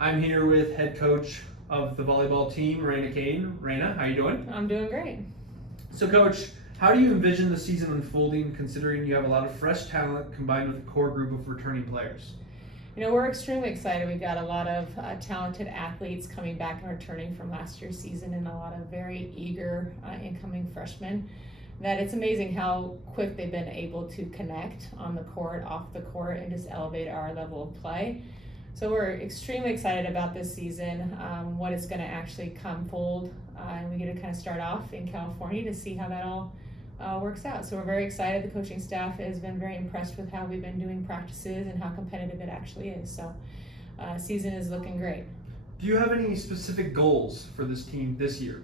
I'm here with head coach of the volleyball team, Raina Kane. Raina, how you doing? I'm doing great. So, Coach, how do you envision the season unfolding, considering you have a lot of fresh talent combined with a core group of returning players? You know, we're extremely excited. We've got a lot of talented athletes coming back and returning from last year's season, and a lot of very eager incoming freshmen. That it's amazing how quick they've been able to connect on the court, off the court, and just elevate our level of play. So we're extremely excited about this season, what it's going to actually come fold, and we get to kind of start off in California to see how that all works out. So we're very excited. The coaching staff has been very impressed with how we've been doing practices and how competitive it actually is. So season is looking great. Do you have any specific goals for this team this year?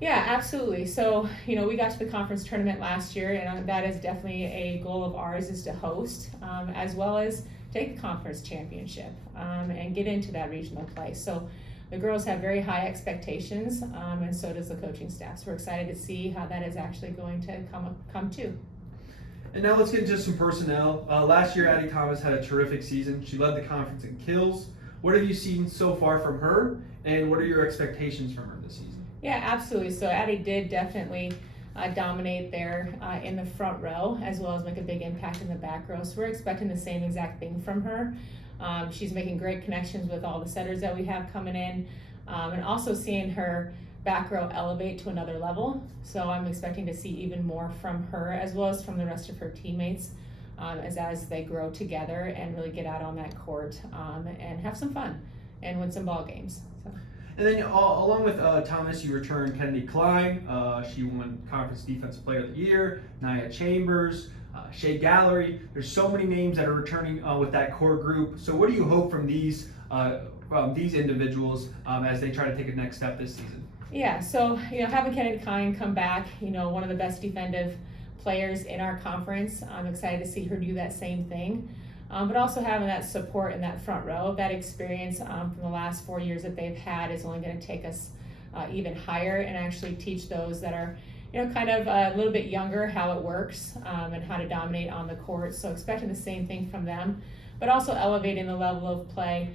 Yeah, absolutely. So, you know, we got to the conference tournament last year, and that is definitely a goal of ours, is to host, as well as take the conference championship and get into that regional play. So the girls have very high expectations, and so does the coaching staff. So we're excited to see how that is actually going to come to. And now let's get into some personnel. Last year, Addie Thomas had a terrific season. She led the conference in kills. What have you seen so far from her, and what are your expectations from her this season? Yeah, absolutely. So Addie did definitely dominate there in the front row, as well as make a big impact in the back row. So we're expecting the same exact thing from her. She's making great connections with all the setters that we have coming in, and also seeing her back row elevate to another level. So I'm expecting to see even more from her, as well as from the rest of her teammates, as they grow together and really get out on that court and have some fun and win some ball games. So. And then along with Thomas, you returned Kennedy Klein. She won Conference Defensive Player of the Year. Nia Chambers, Shea Gallery. There's so many names that are returning with that core group. So what do you hope from these individuals as they try to take a next step this season? Yeah, so you know, having Kennedy Klein come back, you know, one of the best defensive players in our conference. I'm excited to see her do that same thing. But also having that support in that front row, that experience from the last 4 years that they've had is only going to take us even higher, and actually teach those that are, you know, kind of a little bit younger how it works and how to dominate on the court. So expecting the same thing from them, but also elevating the level of play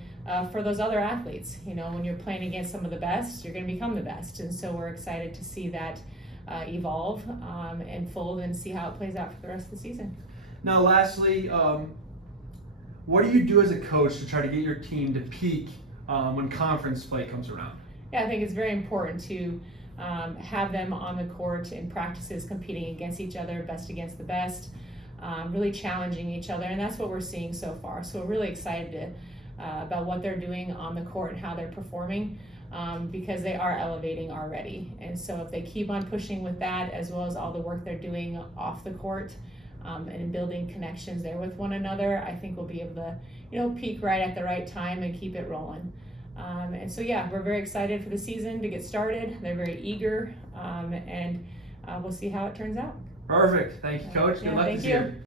for those other athletes. You know, when you're playing against some of the best, you're going to become the best, and so we're excited to see that evolve and fold and see how it plays out for the rest of the season. Now, lastly, what do you do as a coach to try to get your team to peak when conference play comes around? Yeah, I think it's very important to have them on the court in practices competing against each other, best against the best, really challenging each other, and that's what we're seeing so far. So we're really excited about what they're doing on the court and how they're performing, because they are elevating already. And so if they keep on pushing with that, as well as all the work they're doing off the court, and building connections there with one another, I think we'll be able to, you know, peak right at the right time and keep it rolling. And so yeah, we're very excited for the season to get started. They're very eager, and we'll see how it turns out. Perfect. Thank you, Coach. Good luck this year.